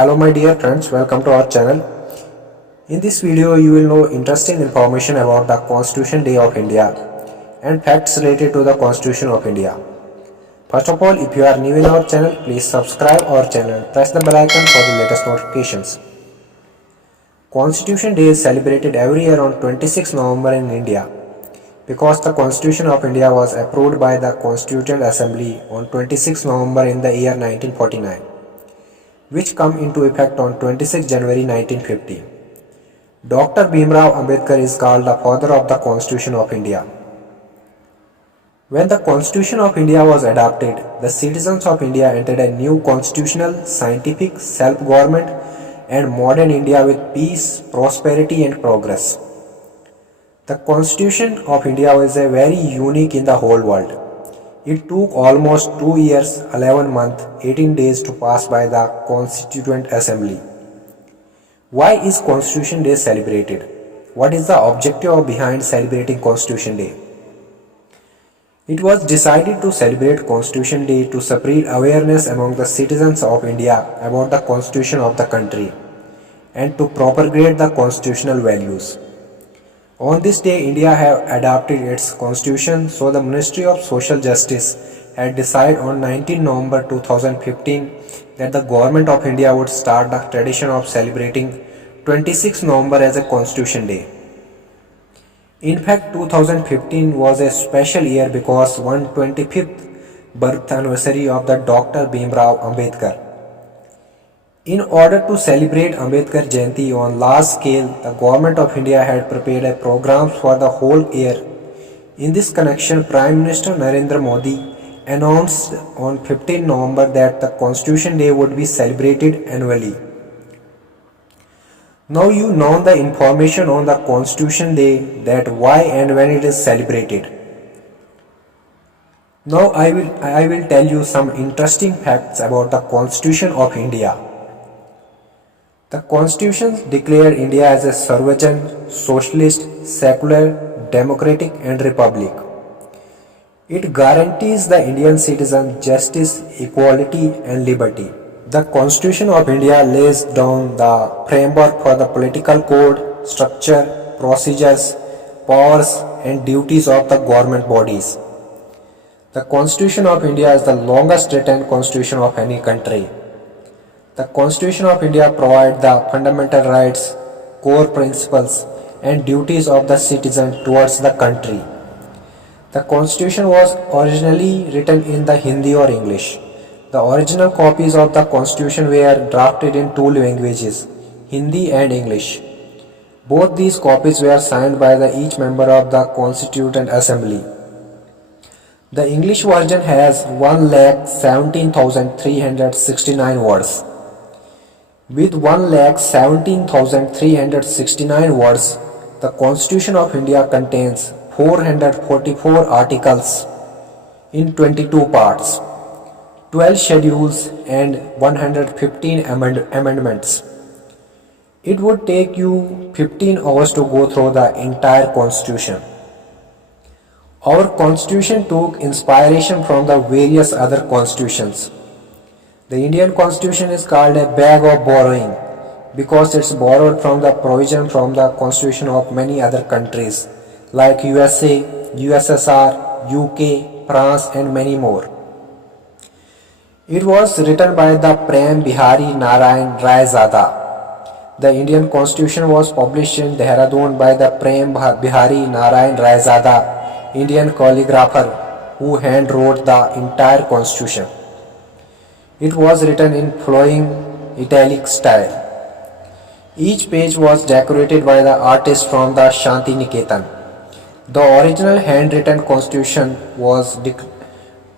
Hello my dear friends, welcome to our channel. In this video you will know interesting information about the Constitution Day of India and facts related to the Constitution of India. First of all, if you are new in our channel, please subscribe our channel and press the bell icon for the latest notifications. Constitution Day is celebrated every year on 26 November in India because the Constitution of India was approved by the Constituent Assembly on 26 November in the year 1949. Which come into effect on 26 January 1950. Dr. Bhimrao Ambedkar is called the father of the Constitution of India. When the Constitution of India was adopted, the citizens of India entered a new constitutional, scientific, self-government and modern India with peace, prosperity and progress. The Constitution of India was very unique in the whole world. It took almost 2 years, 11 months, 18 days to pass by the Constituent Assembly. Why is Constitution Day celebrated? What is the objective behind celebrating Constitution Day? It was decided to celebrate Constitution Day to spread awareness among the citizens of India about the Constitution of the country and to propagate the constitutional values. On this day, India have adopted its constitution, so the Ministry of Social Justice had decided on 19 November 2015 that the Government of India would start the tradition of celebrating 26 November as a Constitution Day. In fact, 2015 was a special year because 125th birth anniversary of the Dr. Bhimrao Ambedkar. In order to celebrate Ambedkar Jayanti on large scale, the Government of India had prepared a program for the whole year. In this connection, Prime Minister Narendra Modi announced on 15 November that the Constitution Day would be celebrated annually. Now you know the information on the Constitution Day, that why and when it is celebrated. Now I will tell you some interesting facts about the Constitution of India. The Constitution declared India as a sovereign, socialist, secular, democratic and republic. It guarantees the Indian citizen justice, equality and liberty. The Constitution of India lays down the framework for the political code, structure, procedures, powers and duties of the government bodies. The Constitution of India is the longest written constitution of any country. The Constitution of India provides the fundamental rights, core principles and duties of the citizen towards the country. The Constitution was originally written in the Hindi or English. The original copies of the Constitution were drafted in two languages, Hindi and English. Both these copies were signed by each member of the Constituent Assembly. The English version has 1,17,369 words. With 1,17,369 words, the Constitution of India contains 444 articles in 22 parts, 12 schedules and 115 amendments. It would take you 15 hours to go through the entire Constitution. Our Constitution took inspiration from the various other constitutions. The Indian Constitution is called a bag of borrowing because it's borrowed from the provision from the Constitution of many other countries like USA, USSR, UK, France and many more. It was written by the Prem Bihari Narayan Raizada. The Indian Constitution was published in Dehradun by the Prem Bihari Narayan Raizada, Indian calligrapher who hand wrote the entire Constitution. It was written in flowing italic style. Each page was decorated by the artist from the Shanti Niketan. The original handwritten Constitution was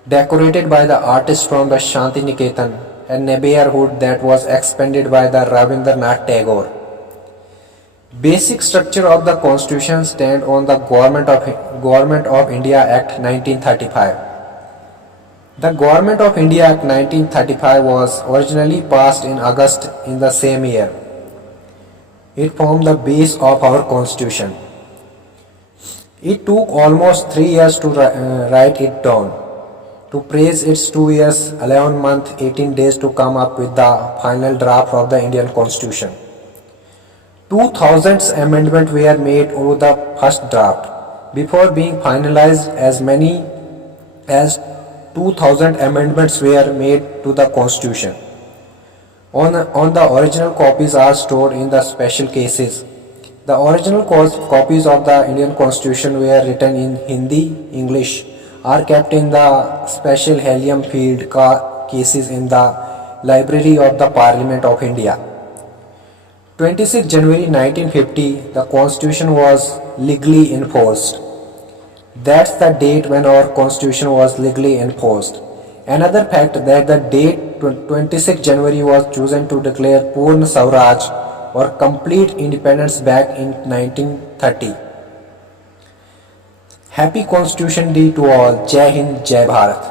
decorated by the artist from the Shanti Niketan, a neighborhood that was expanded by the Rabindranath Tagore. Basic structure of the Constitution stand on the Government of India Act 1935. The Government of India Act 1935 was originally passed in August in the same year. It formed the base of our Constitution. It took almost 3 years to write it down. to praise its 2 years, 11 month, 18 days to come up with the final draft of the Indian Constitution. 2000 amendments were made over the first draft. Before being finalized, as many as 2000 amendments were made to the Constitution. On the original copies are stored in the special cases. The original copies of the Indian Constitution were written in Hindi, English, are kept in the special helium filled cases in the Library of the Parliament of India. 26 January 1950, the Constitution was legally enforced. That's the date when our Constitution was legally enforced. Another fact that the date 26 January was chosen to declare Purna Swaraj or complete independence back in 1930. Happy Constitution Day to all. Jai Hind, Jai Bharat.